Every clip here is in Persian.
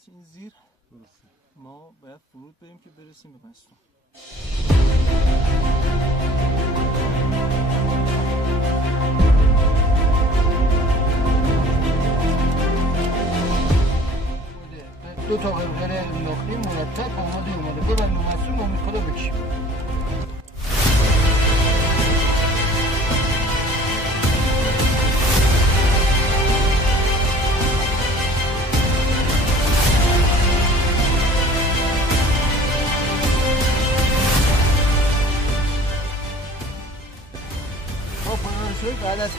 برسیم این زیر ما باید فرود بریم که برسیم به مستون. دو تا قرقره انداختیم مرتب اومده ببرن و مستون امید خدا بکشیم. بعد از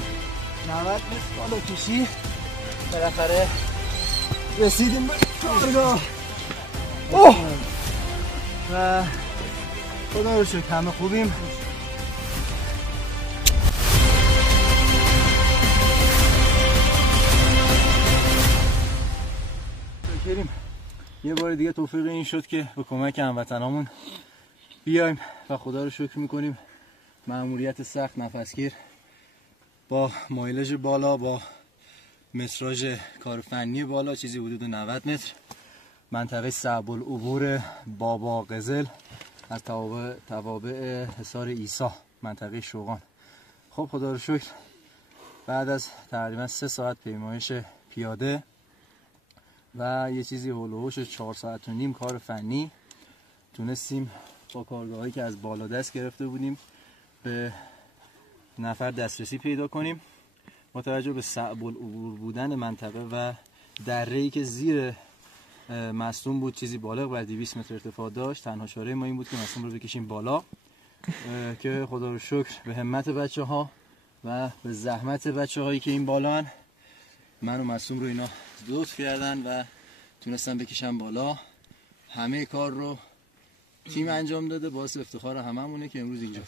90 متر بالا کشی بالاخره رسیدیم به کارگاه. و خدا رو شکر همه خوبیم. شکریم یه بار دیگه توفیق این شد که به کمک هموطنامون بیایم و خدا رو شکر میکنیم. مأموریت سخت نفسگیر با مایلج بالا، با متراژ کارفنی بالا، چیزی حدود 90 متر، منطقه صعب العبور بابا قزل از توابع حصار عیسی، منطقه شوقان. خب خدا رو شکر بعد از تقریبا 3 ساعت پیمایش پیاده و یه چیزی هول و هوش 4 ساعت و نیم کار فنی تونستیم با کارگاهایی که از بالا دست گرفته بودیم به نفر دسترسی پیدا کنیم. با توجه به صعب العبور بودن منطقه و دره‌ای که زیر مستون بود، چیزی بالغ بر 200 متر ارتفاع داشت، تنها چاره ما این بود که مستون رو بکشیم بالا که خدا رو شکر به همت بچه‌ها و به زحمت بچه‌هایی که این بالا هن من و مستون رو اینا لطف کردن و تونستن بکشن بالا. همه کار رو تیم انجام داده، باعث افتخار هممونه که امروز اینجا